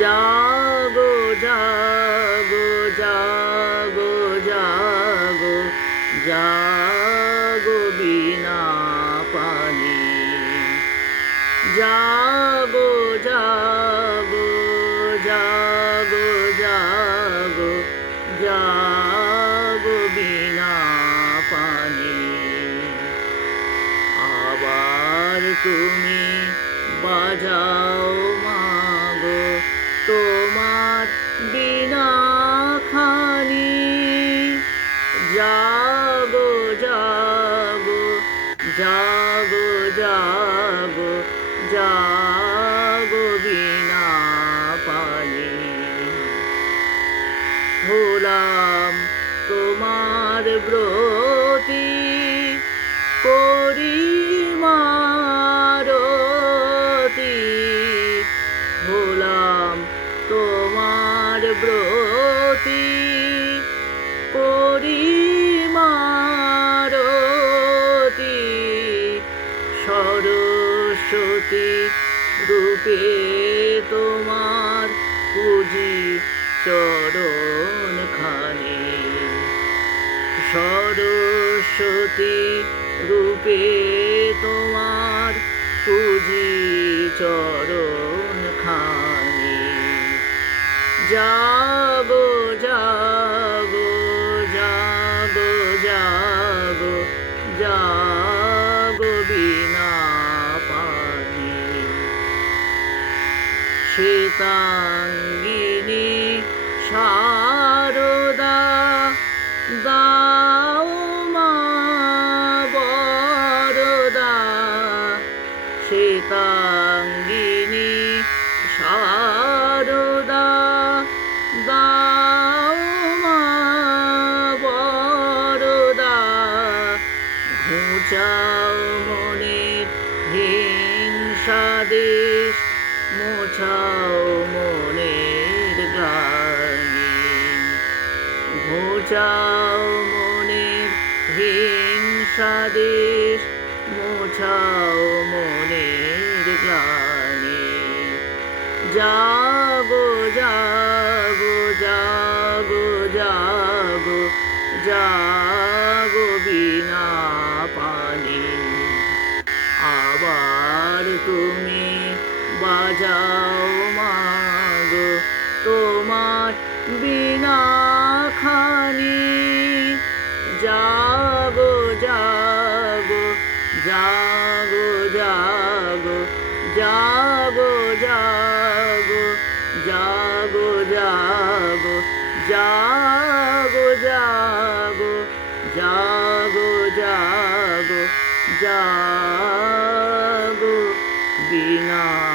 জাগো যা যাব যাব যাব যাব যাব বিনা পানি। আবার তুমি বাজাও মাগো, তোমার বিনা খানি। যাব যাব যা ব্রতি করি মারতি ভোলাম তোমার ব্রতি করি মারতি সরস্বতী রূপে তোমার পুঁজি চরণ মূর্তি রূপে তোমার পুজি চরণ খানি। যাব যাব যাব যাব যাব বিনা পানি। শ্বেতাঙ্গিনী, সা শ্বেতাঙ্গিনী শারদা দাও মা বরদা, ঘুচাও মনের হিংসা দেশ, মোছাও মনের গ্লানি ঘুচাও মনের হিংসা জাগো জাগো জাগো জাগো জাগো বিনা পানি আবার তুমি বাজাও মাগো, তোমার বিনা খানি। জাগো জাগো জাগো জাগো জাগো জাগো জাগো জাগো জাগো জাগো বিনা